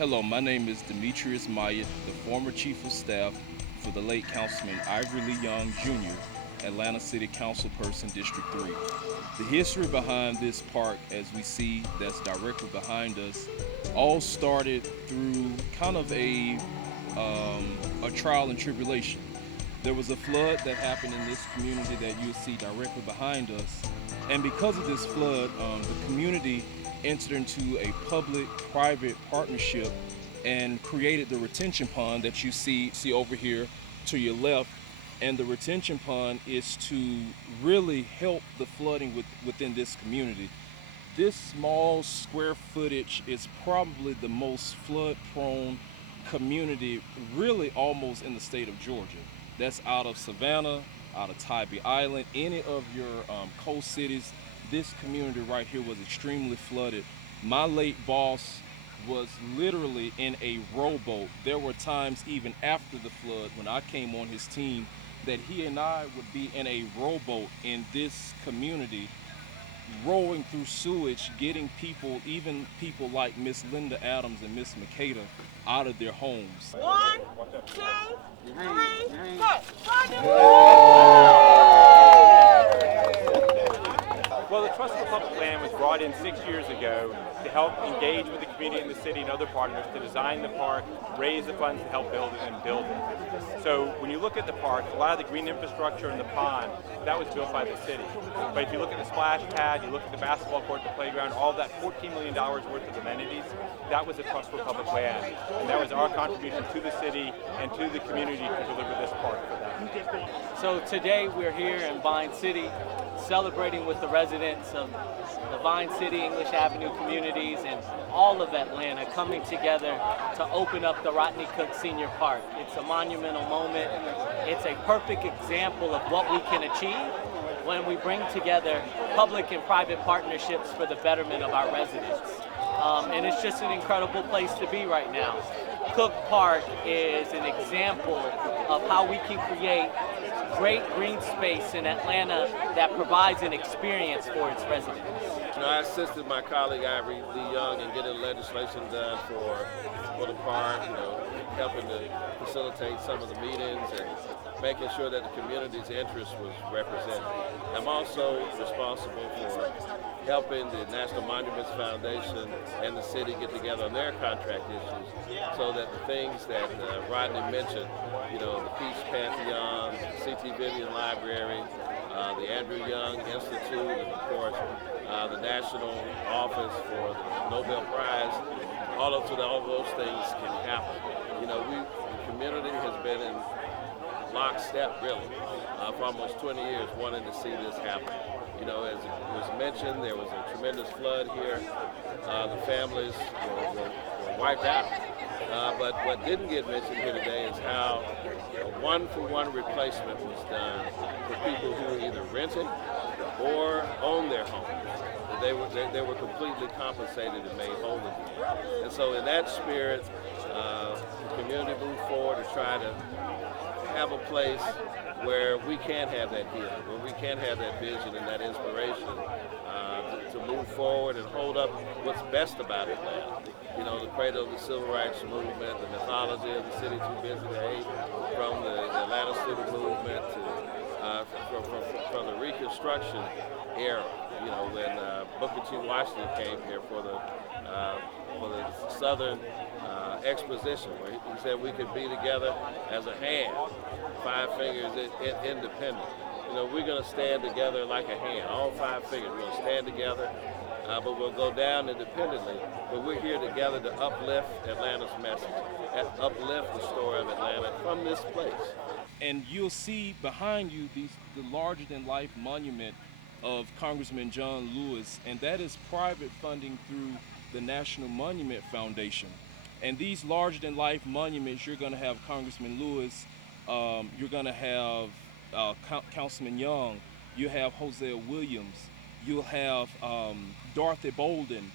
Hello, my name is DEMETRIUS, MYATT, the former Chief of Staff for the late Councilman Ivory Lee Young Jr., Atlanta City Councilperson, District 3. The history behind this park, as we see that's directly behind us, all started through kind of a trial and tribulation. There was a flood that happened in this community that you'll see directly behind us. And because of this flood, the community entered into a public-private partnership and created the retention pond that you see over here to your left. And the retention pond is to really help the flooding within this community. This small square footage is probably the most flood-prone community really almost in the state of Georgia. That's out of Savannah, out of Tybee Island, any of your coast cities. This community right here was extremely flooded. My late boss was literally in a rowboat. There were times even after the flood when I came on his team that he and I would be in a rowboat in this community, rowing through sewage, getting people, even people like Miss Linda Adams and Miss McCada, out of their homes. 1, 2, 3, 4. Well, the Trust for Public Land was brought in 6 years ago to help engage with the community and the city and other partners to design the park, raise the funds to help build it, and build it. So when you look at the park, a lot of the green infrastructure in the pond, that was built by the city. But if you look at the splash pad, you look at the basketball court, the playground, all that $14 million worth of amenities, that was the Trust for Public Land. And that was our contribution to the city and to the community to deliver this park for them. So today we're here in Vine City celebrating with the residents of the Vine City, English Avenue communities, and all of Atlanta coming together to open up the Rodney Cook Senior Park. It's a monumental moment. It's a perfect example of what we can achieve when we bring together public and private partnerships for the betterment of our residents. And it's just an incredible place to be right now. Cook Park is an example of how we can create great green space in Atlanta that provides an experience for its residents. You know, I assisted my colleague Ivory Lee Young in getting legislation done for the park, helping to facilitate some of the meetings and making sure that the community's interest was represented. I'm also responsible for helping the National Monuments Foundation and the city get together on their contract issues so that the things that Rodney mentioned, the Peace Pantheon, C.T. Vivian Library, the Andrew Young Institute, and of course the National Office for the Nobel Prize, all of those things can happen. The community has been in lockstep, really, for almost 20 years wanting to see this happen. As it was mentioned, there was a tremendous flood here. The families were wiped out. But what didn't get mentioned here today is how a one-for-one replacement was done for people who were either renting or owned their homes. They were completely compensated and made whole again. And so in that spirit, the community moved forward to try to have a place where we can have that healing, where we can have that vision and that inspiration to move forward and hold up what's best about Atlanta. The cradle of the civil rights movement, the mythology of the city too busy to hate, from the Atlanta City movement to from the Reconstruction era, when Booker T. Washington came here for the Southern Exposition, where he said we could be together as a hand, 5 fingers independent. We're going to stand together like a hand, all 5 fingers. We're going to stand together, but we'll go down independently. But we're here together to uplift Atlanta's message, and uplift the story of Atlanta from this place. And you'll see behind you the larger-than-life monument of Congressman John Lewis, and that is private funding through the National Monument Foundation. And these larger-than-life monuments, you're going to have Congressman Lewis, you're going to have Councilman Young, you have Hosea Williams, you'll have Dorothy Bolden,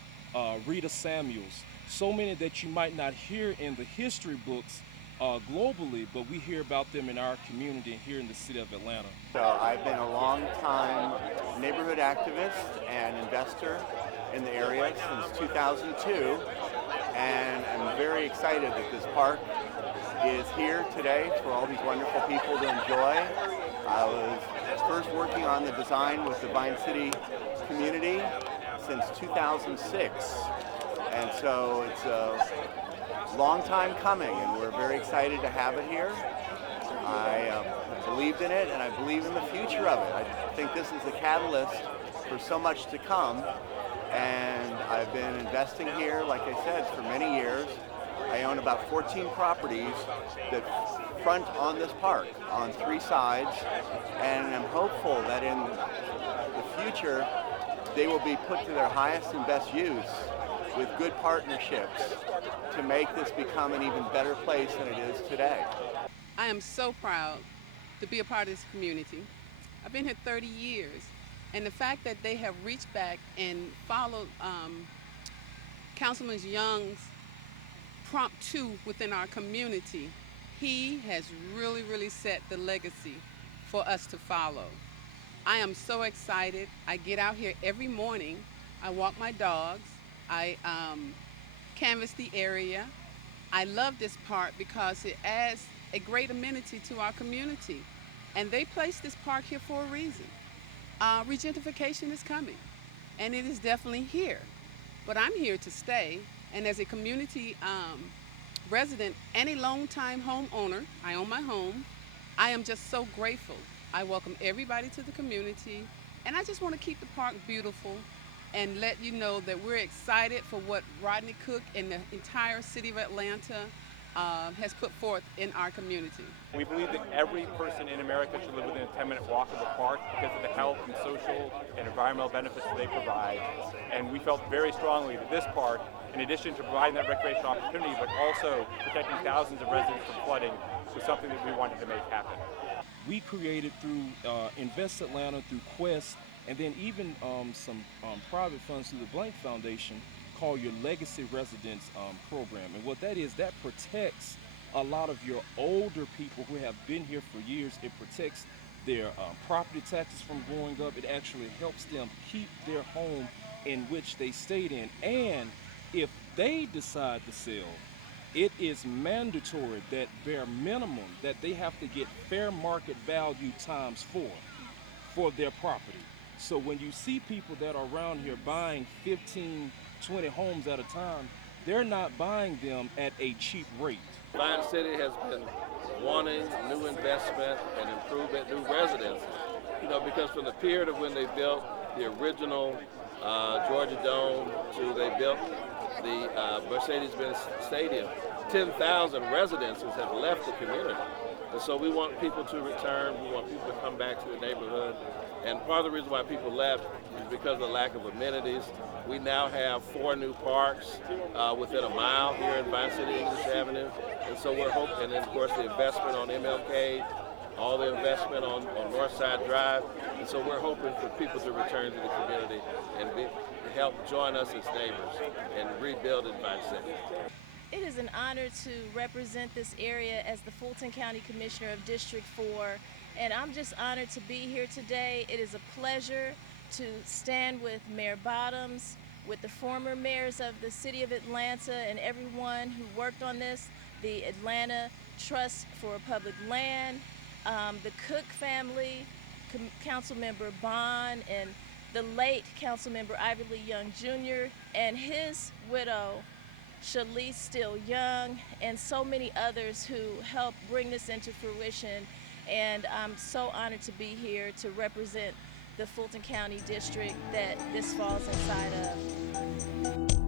Rita Samuels, so many that you might not hear in the history books globally, but we hear about them in our community here in the city of Atlanta. So I've been a long-time neighborhood activist and investor in the area since 2002, and I'm very very excited that this park is here today for all these wonderful people to enjoy. I was first working on the design with the Vine City community since 2006. And so it's a long time coming, and we're very excited to have it here. I believed in it, and I believe in the future of it. I think this is a catalyst for so much to come, and I've been investing here, like I said, for many years. I own about 14 properties that front on this park on 3 sides, and I'm hopeful that in the future they will be put to their highest and best use with good partnerships to make this become an even better place than it is today. I am so proud to be a part of this community. I've been here 30 years, and the fact that they have reached back and followed Councilman Young's prompt to within our community, he has really set the legacy for us to follow. I am so excited. I get out here every morning. I walk my dogs. I canvass the area. I love this park because it adds a great amenity to our community. And they placed this park here for a reason. Regentrification is coming, and it is definitely here. But I'm here to stay, and as a community resident and a longtime homeowner, I own my home, I am just so grateful. I welcome everybody to the community, and I just want to keep the park beautiful and let you know that we're excited for what Rodney Cook and the entire city of Atlanta has put forth in our community. We believe that every person in America should live within a 10-minute walk of a park because of the health and social and environmental benefits that they provide. And we felt very strongly that this park, in addition to providing that recreational opportunity, but also protecting thousands of residents from flooding, was something that we wanted to make happen. We created through Invest Atlanta, through Quest, and then even some private funds through the Blank Foundation, called your Legacy Residence program. And what that is, that protects a lot of your older people who have been here for years. It protects their property taxes from going up. It actually helps them keep their home in which they stayed in. And if they decide to sell, it is mandatory that bare minimum that they have to get fair market value ×4 for their property. So when you see people that are around here buying 15, 20 homes at a time, they're not buying them at a cheap rate. Vine City has been wanting new investment and improvement, new residences. You know, because from the period of when they built the original Georgia Dome to they built the Mercedes-Benz Stadium, 10,000 residences have left the community. And so we want people to return, we want people to come back to the neighborhood. And part of the reason why people left is because of the lack of amenities. We now have 4 new parks within a mile here in Vine City, English Avenue. And so we're hoping, and then of course the investment on MLK, all the investment on Northside Drive. And so we're hoping for people to return to the community and help join us as neighbors and rebuild in Vine City. It is an honor to represent this area as the Fulton County Commissioner of District 4, and I'm just honored to be here today. It is a pleasure to stand with Mayor Bottoms, with the former mayors of the City of Atlanta and everyone who worked on this, the Atlanta Trust for Public Land, the Cook family, Councilmember Bond, and the late Councilmember Ivy Lee Young Jr. and his widow, Shalise Still Young, and so many others who helped bring this into fruition. And I'm so honored to be here to represent the Fulton County District that this falls inside of.